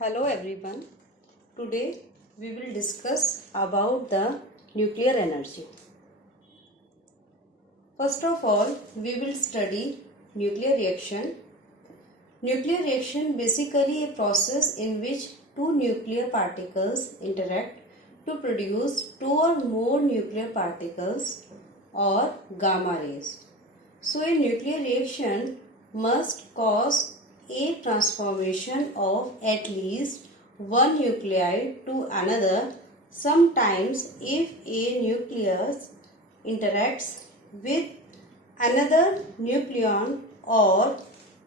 Hello everyone. Today we will discuss about the nuclear energy. First of all, we will study nuclear reaction. Nuclear reaction basically a process in which two nuclear particles interact to produce two or more nuclear particles or gamma rays. So a nuclear reaction must cause a transformation of at least one nuclide to another. Sometimes if a nucleus interacts with another nucleon or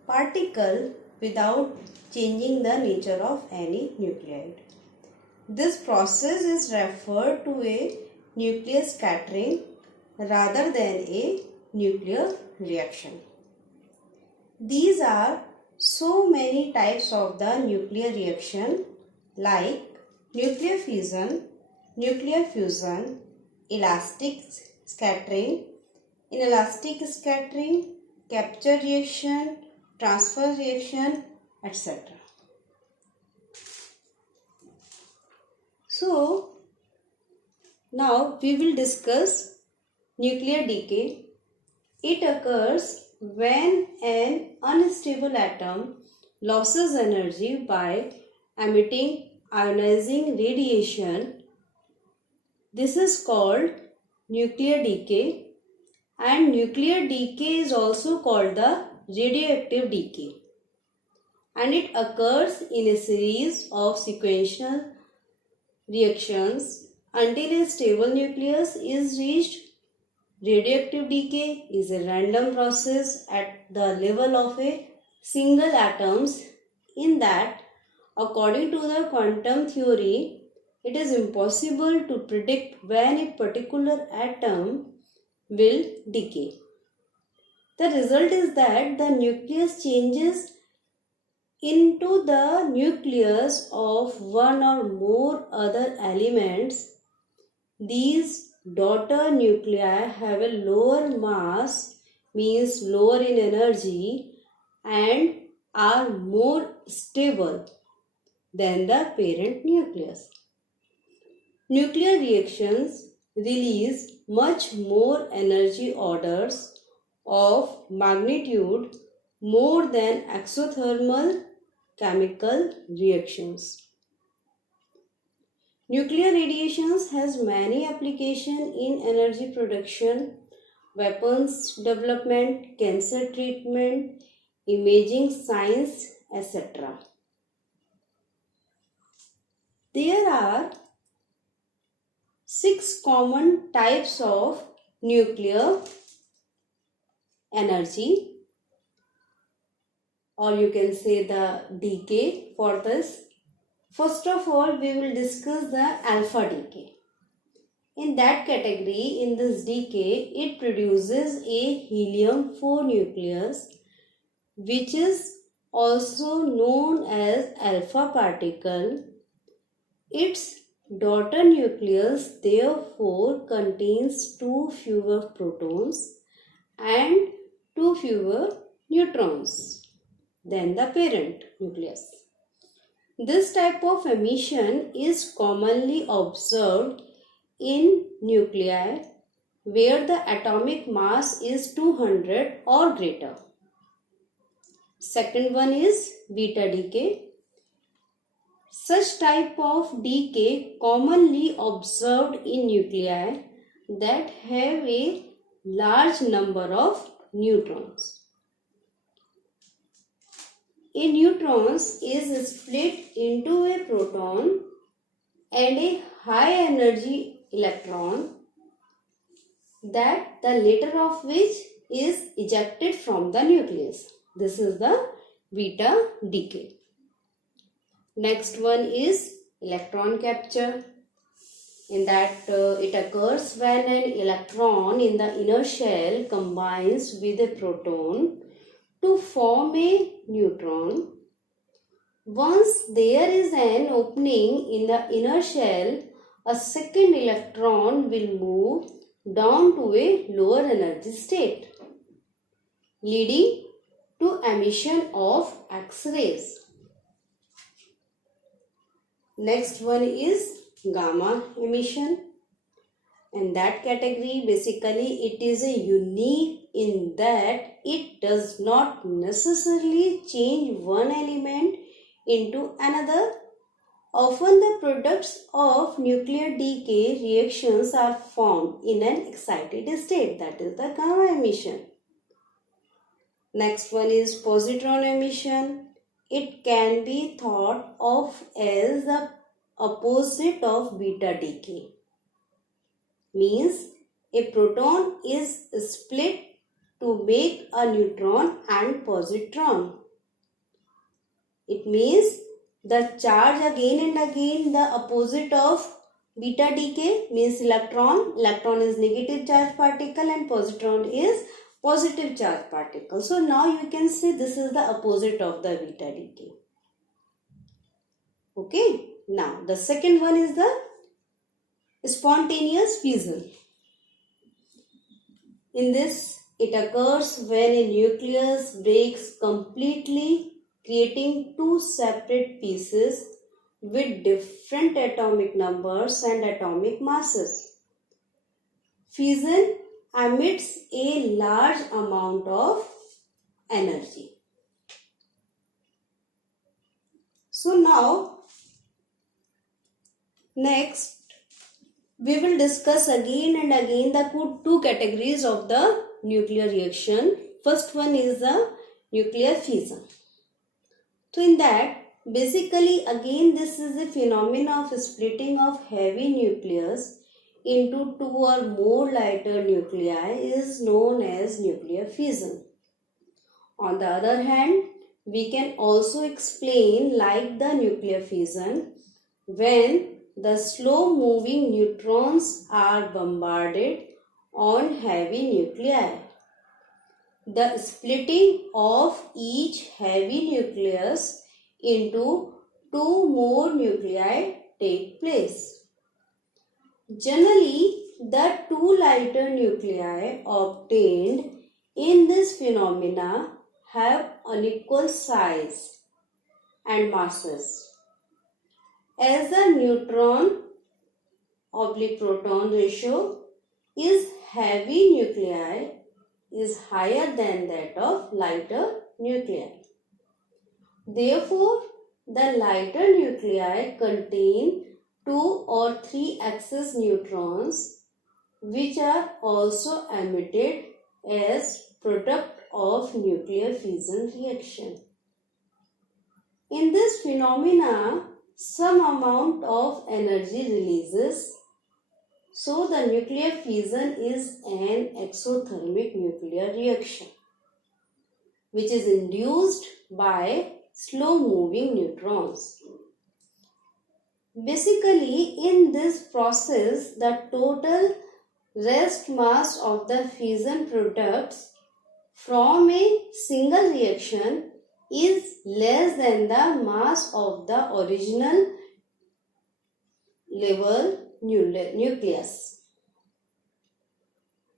particle without changing the nature of any nuclide. This process is referred to a nuclear scattering rather than a nuclear reaction. These are so many types of the nuclear reaction like nuclear fission, elastic scattering, inelastic scattering, capture reaction, transfer reaction, etc. So, now we will discuss nuclear decay. It occurs when an unstable atom loses energy by emitting ionizing radiation. This is called nuclear decay, and nuclear decay is also called the radioactive decay, and it occurs in a series of sequential reactions until a stable nucleus is reached. Radioactive decay is a random process at the level of a single atoms in that, according to the quantum theory, it is impossible to predict when a particular atom will decay. The result is that the nucleus changes into the nucleus of one or more other elements. These daughter nuclei have a lower mass, means lower in energy, and are more stable than the parent nucleus. Nuclear reactions release much more energy orders of magnitude more than exothermal chemical reactions. Nuclear radiations has many applications in energy production, weapons development, cancer treatment, imaging science, etc. There are 6 common types of nuclear energy, or you can say the decay for this. First of all, we will discuss the alpha decay. In that category, in this decay, it produces a helium-4 nucleus, which is also known as alpha particle. Its daughter nucleus therefore contains 2 fewer protons and 2 fewer neutrons than the parent nucleus. This type of emission is commonly observed in nuclei where the atomic mass is 200 or greater. Second one is beta decay. Such type of decay commonly observed in nuclei that have a large number of neutrons. A neutron is split into a proton and a high energy electron, that the latter of which is ejected from the nucleus. This is the beta decay. Next one is electron capture. In that it occurs when an electron in the inner shell combines with a proton to form a neutron. Once there is an opening in the inner shell, a second electron will move down to a lower energy state, leading to emission of X-rays. Next one is gamma emission. And that category, basically it is a unique in that it does not necessarily change one element into another. Often the products of nuclear decay reactions are formed in an excited state, that is the gamma emission. Next one is positron emission. It can be thought of as the opposite of beta decay. Means a proton is split to make a neutron and positron. It means the charge again and again, the opposite of beta decay means electron. Electron is negative charge particle and positron is positive charge particle. So now you can say this is the opposite of the beta decay. Okay. Now the second one is the spontaneous fission. In this, it occurs when a nucleus breaks completely, creating two separate pieces with different atomic numbers and atomic masses. Fission emits a large amount of energy. So now, next, we will discuss again and again the two categories of the nuclear reaction. First one is the nuclear fission. So in that, basically again this is a phenomenon of splitting of heavy nucleus into two or more lighter nuclei is known as nuclear fission. On the other hand, we can also explain like the nuclear fission when the slow moving neutrons are bombarded on heavy nuclei. The splitting of each heavy nucleus into two more nuclei take place. Generally, the two lighter nuclei obtained in this phenomena have unequal size and masses. As the neutron/proton ratio is heavy nuclei is higher than that of lighter nuclei. Therefore, the lighter nuclei contain 2 or 3 excess neutrons which are also emitted as product of nuclear fission reaction. In this phenomena, some amount of energy releases. So the nuclear fission is an exothermic nuclear reaction which is induced by slow moving neutrons. Basically, in this process, the total rest mass of the fission products from a single reaction is less than the mass of the original level nucleus.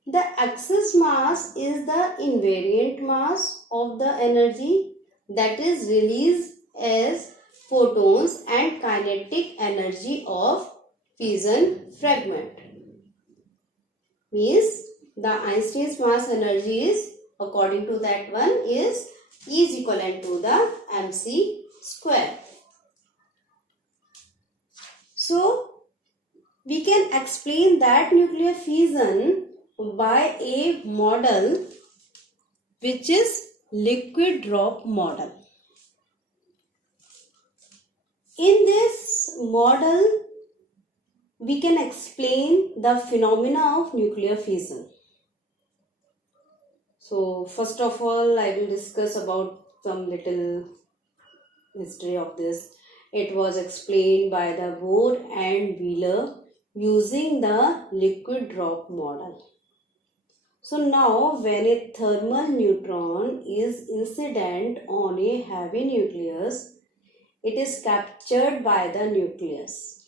The excess mass is the invariant mass of the energy that is released as photons and kinetic energy of fission fragment. Means the Einstein's mass energy is, according to that one, is equivalent to the mc square. So we can explain that nuclear fission by a model which is liquid drop model. In this model, we can explain the phenomena of nuclear fission. So first of all, I will discuss about some little history of this. It was explained by the Bohr and Wheeler using the liquid drop model. So now when a thermal neutron is incident on a heavy nucleus, it is captured by the nucleus.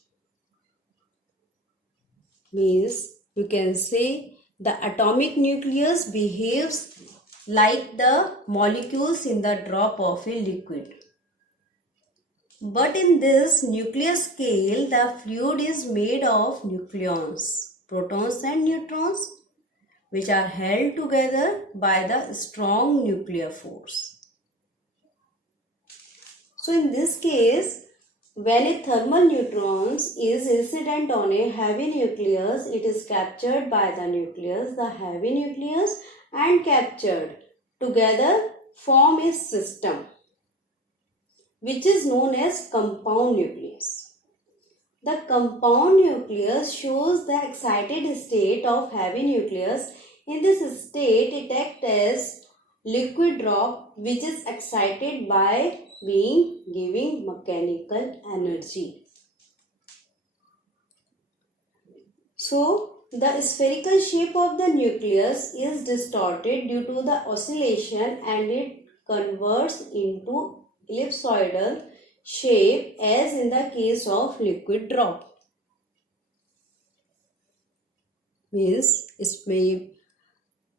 Means you can say the atomic nucleus behaves like the molecules in the drop of a liquid. But in this nuclear scale, the fluid is made of nucleons, protons and neutrons, which are held together by the strong nuclear force. So in this case, when a thermal neutron is incident on a heavy nucleus, it is captured by the nucleus, the heavy nucleus, and captured together form a system which is known as compound nucleus. The compound nucleus shows the excited state of heavy nucleus. In this state, it acts as liquid drop which is excited by giving mechanical energy. So, the spherical shape of the nucleus is distorted due to the oscillation and it converts into ellipsoidal shape as in the case of liquid drop. Means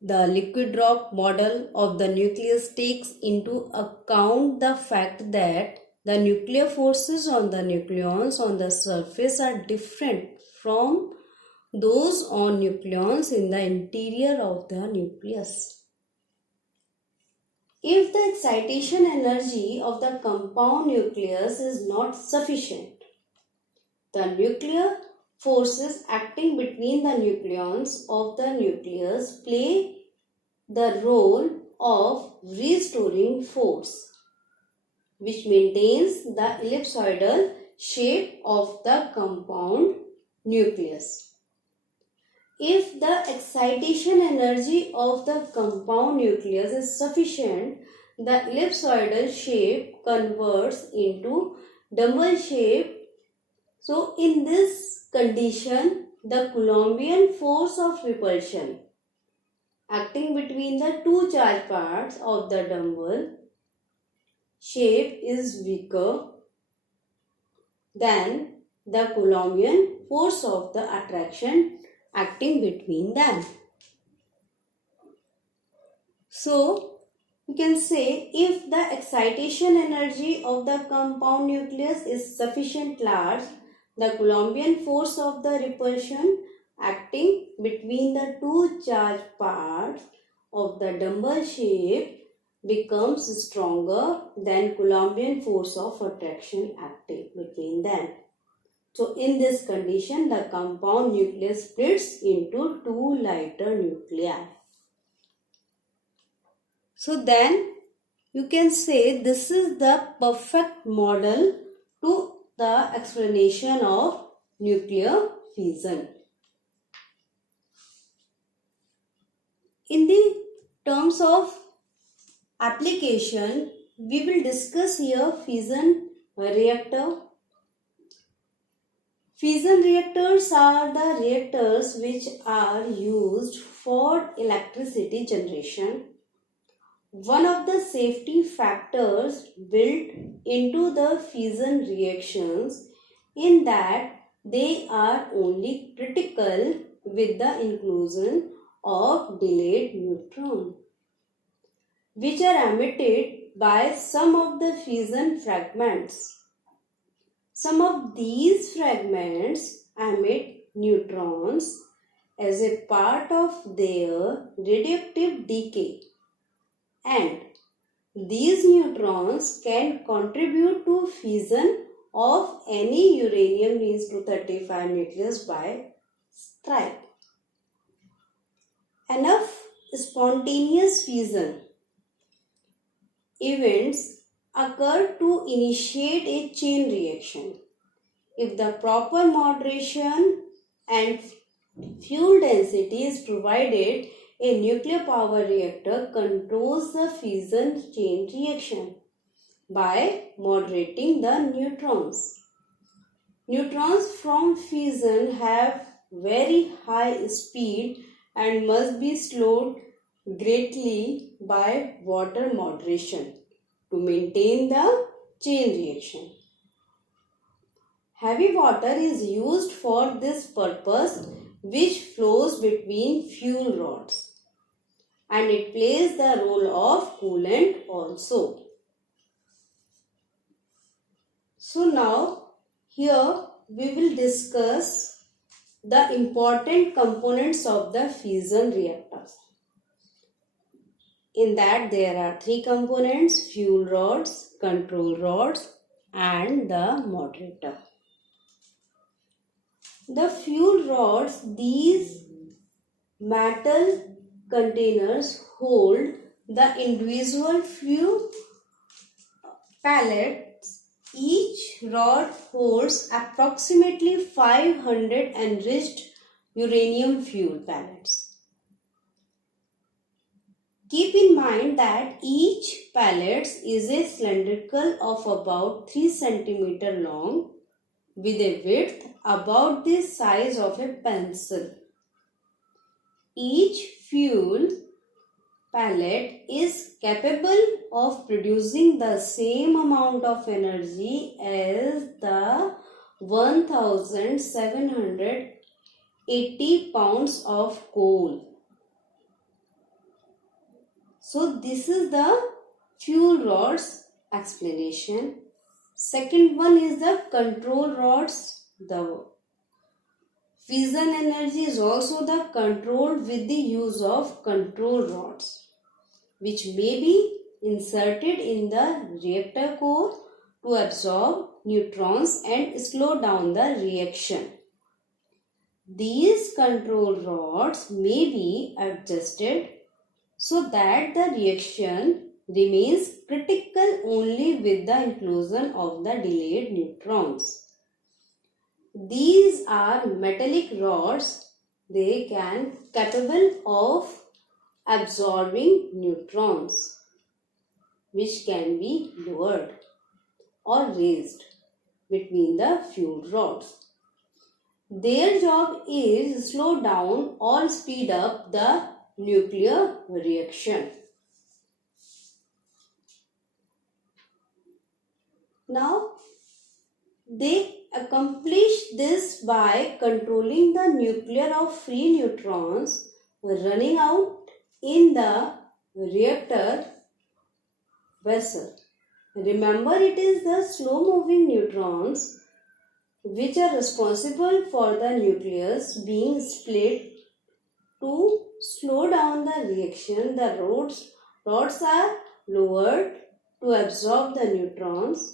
the liquid drop model of the nucleus takes into account the fact that the nuclear forces on the nucleons on the surface are different from those on nucleons in the interior of the nucleus. If the excitation energy of the compound nucleus is not sufficient, the nuclear forces acting between the nucleons of the nucleus play the role of restoring force, which maintains the ellipsoidal shape of the compound nucleus. If the excitation energy of the compound nucleus is sufficient, the ellipsoidal shape converts into dumbbell shape. So, in this condition, the Coulombian force of repulsion acting between the two charged parts of the dumbbell shape is weaker than the Coulombian force of the attraction acting between them. So, we can say if the excitation energy of the compound nucleus is sufficient large, the Coulombian force of the repulsion acting between the two charged parts of the dumbbell shape becomes stronger than Coulombian force of attraction acting between them. So in this condition, the compound nucleus splits into two lighter nuclei. So then you can say this is the perfect model to the explanation of nuclear fission. In the terms of application, we will discuss here fission reactor. Fission reactors are the reactors which are used for electricity generation. One of the safety factors built into the fission reactions in that they are only critical with the inclusion of delayed neutron, which are emitted by some of the fission fragments. Some of these fragments emit neutrons as a part of their radioactive decay, and these neutrons can contribute to fission of any uranium-235 nucleus by strike. Enough spontaneous fission events occur to initiate a chain reaction. If the proper moderation and fuel density is provided, a nuclear power reactor controls the fission chain reaction by moderating the neutrons. Neutrons from fission have very high speed and must be slowed greatly by water moderation to maintain the chain reaction. Heavy water is used for this purpose, which flows between fuel rods, and it plays the role of coolant also. So now here we will discuss the important components of the fission reactor. In that there are three components: fuel rods, control rods and the moderator. The fuel rods, these metal containers hold the individual fuel pellets. Each rod holds approximately 500 enriched uranium fuel pellets. Keep in mind that each pellet is a cylindrical of about 3 cm long with a width about the size of a pencil. Each fuel pellet is capable of producing the same amount of energy as the 1780 pounds of coal. So this is the fuel rods explanation. Second one is the control rods. The fission energy is also the control with the use of control rods, which may be inserted in the reactor core to absorb neutrons and slow down the reaction. These control rods may be adjusted so that the reaction remains critical only with the inclusion of the delayed neutrons. These are metallic rods. They can capable of absorbing neutrons, which can be lowered or raised between the fuel rods. Their job is slow down or speed up the nuclear reaction. Now, they accomplish this by controlling the nucleus of free neutrons running out in the reactor vessel. Remember, it is the slow moving neutrons which are responsible for the nucleus being split. To slow down the reaction, the rods are lowered to absorb the neutrons.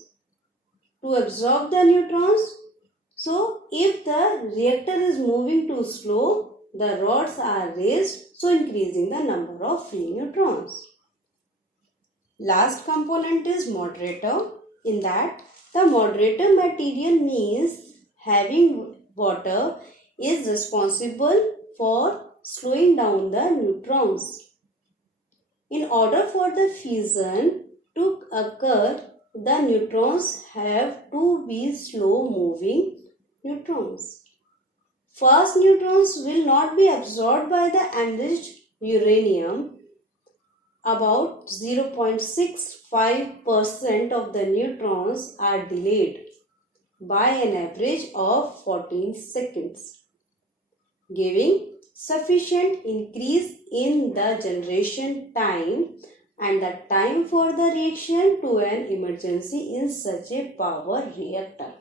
So if the reactor is moving too slow, the rods are raised, so increasing the number of free neutrons. Last component is moderator. In that, the moderator material means having water is responsible for slowing down the neutrons. In order for the fission to occur, the neutrons have to be slow moving neutrons. Fast neutrons will not be absorbed by the enriched uranium. About 0.65% of the neutrons are delayed by an average of 14 seconds, giving sufficient increase in the generation time and the time for the reaction to an emergency in such a power reactor.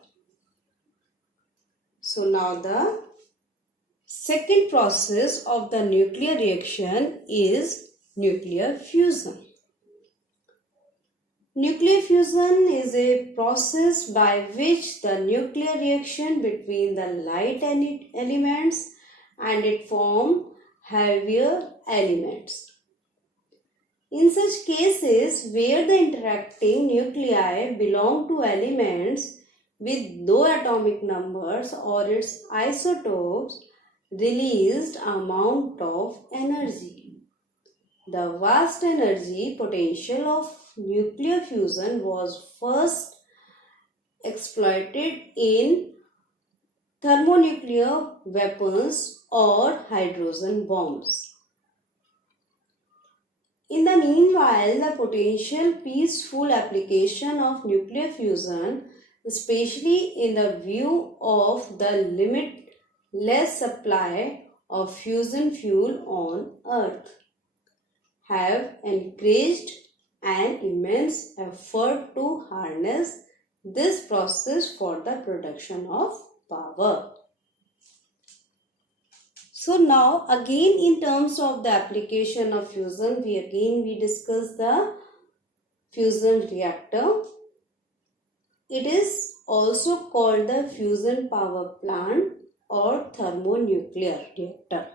So now the second process of the nuclear reaction is nuclear fusion. Nuclear fusion is a process by which the nuclear reaction between the light elements and it form heavier elements. In such cases where the interacting nuclei belong to elements with low atomic numbers or its isotopes, released amount of energy. The vast energy potential of nuclear fusion was first exploited in thermonuclear weapons or hydrogen bombs. In the meanwhile, the potential peaceful application of nuclear fusion, especially in the view of the limitless supply of fusion fuel on Earth, have encouraged an immense effort to harness this process for the production of power. So now again in terms of the application of fusion, we discuss the fusion reactor. It is also called the fusion power plant or thermonuclear reactor.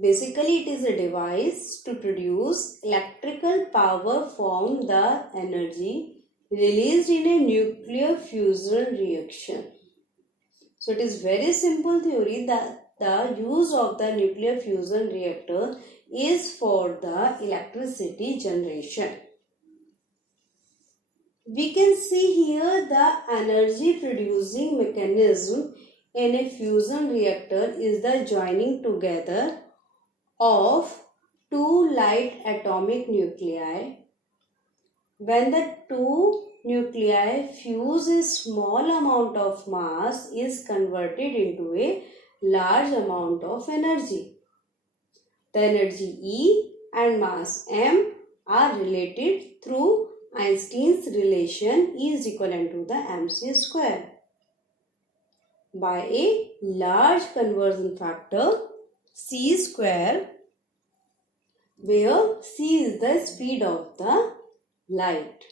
Basically, it is a device to produce electrical power from the energy released in a nuclear fusion reaction. So it is very simple theory that the use of the nuclear fusion reactor is for the electricity generation. We can see here the energy producing mechanism in a fusion reactor is the joining together of two light atomic nuclei. When the two nuclei fuse, a small amount of mass is converted into a large amount of energy. The energy E and mass m are related through Einstein's relation E is equivalent to the mc square by a large conversion factor c square, where c is the speed of the light.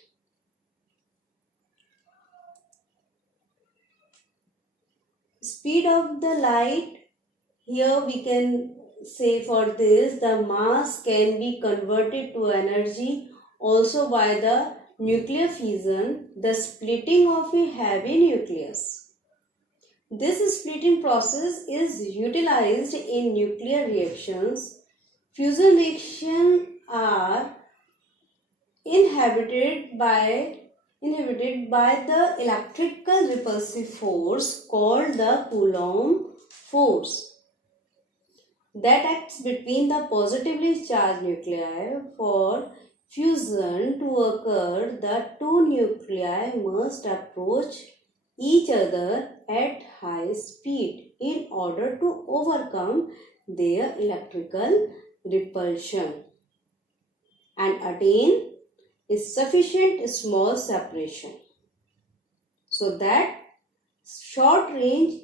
Speed of the light, here we can say for this, the mass can be converted to energy also by the nuclear fission, the splitting of a heavy nucleus. This splitting process is utilized in nuclear reactions. Fusion reactions are inhibited by the electrical repulsive force called the Coulomb force that acts between the positively charged nuclei. For fusion to occur, the two nuclei must approach each other at high speed in order to overcome their electrical repulsion and attain a sufficient small separation so that short range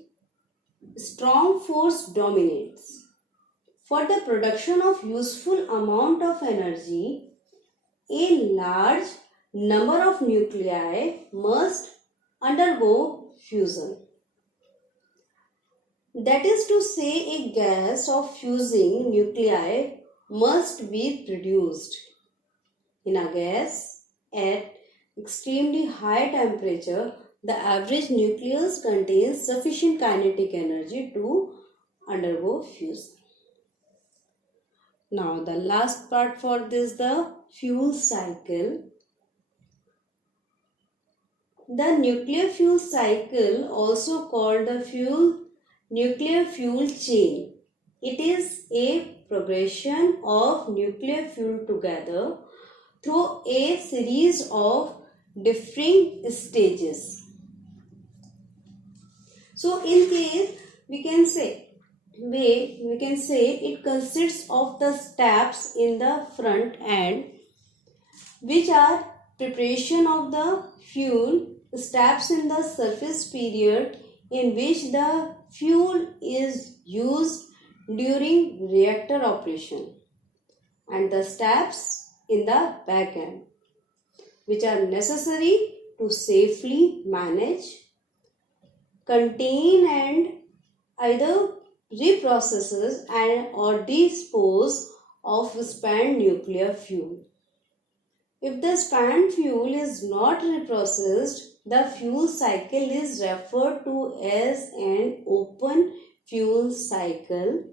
strong force dominates. For the production of useful amount of energy, a large number of nuclei must undergo fusion. That is to say, a gas of fusing nuclei must be produced. In a gas at extremely high temperature, the average nucleus contains sufficient kinetic energy to undergo fusion. Now the last part for this, the fuel cycle. The nuclear fuel cycle, also called the nuclear fuel chain. It is a progression of nuclear fuel together through a series of differing stages. So in case we can say it consists of the steps in the front end, which are preparation of the fuel, steps in the surface period in which the fuel is used during reactor operation, and the steps in the back end which are necessary to safely manage, contain and either reprocesses and or dispose of spent nuclear fuel. If the spent fuel is not reprocessed, the fuel cycle is referred to as an open fuel cycle.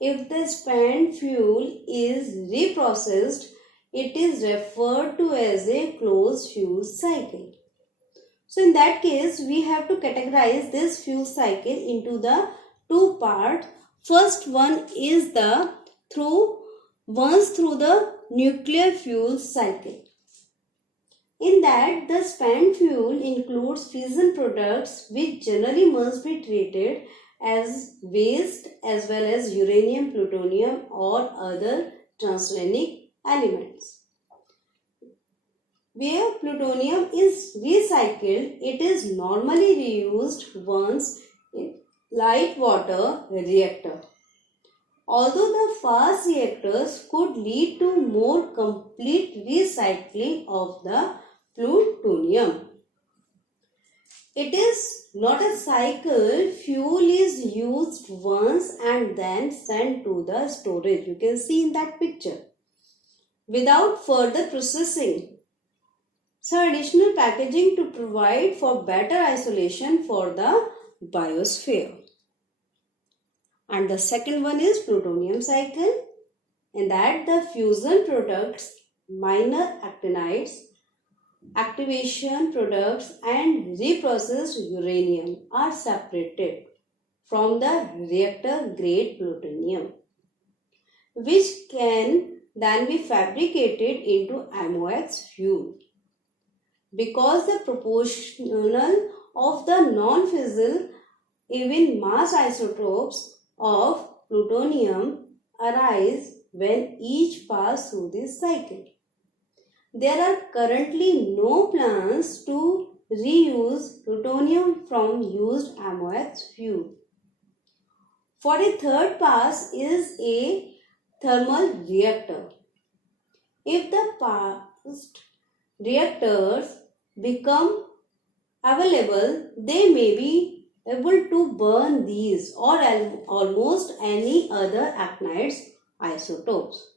If the spent fuel is reprocessed, it is referred to as a closed fuel cycle. So in that case, we have to categorize this fuel cycle into the two parts. First one is through the nuclear fuel cycle. In that, the spent fuel includes fission products which generally must be treated as waste as well as uranium, plutonium or other transuranic elements. Where plutonium is recycled, it is normally reused once in light water reactor. Although the fast reactors could lead to more complete recycling of the plutonium. It is not a cycle. Fuel is used once and then sent to the storage. You can see in that picture. Without further processing. So additional packaging to provide for better isolation for the biosphere. And the second one is plutonium cycle. In that the fusion products, minor actinides, activation products and reprocessed uranium are separated from the reactor grade plutonium, which can then be fabricated into MOX fuel. Because the proportional of the non-fissile even mass isotopes of plutonium arise when each pass through this cycle. There are currently no plans to reuse plutonium from used MOX fuel. For a third pass is a thermal reactor. If the past reactors become available, they may be able to burn these or almost any other actinides isotopes.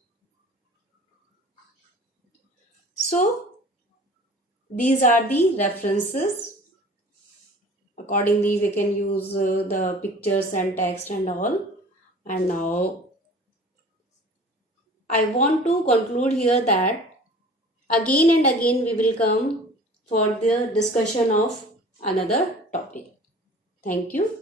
So, these are the references. Accordingly, we can use the pictures and text and all. And now, I want to conclude here that again and again we will come for the discussion of another topic. Thank you.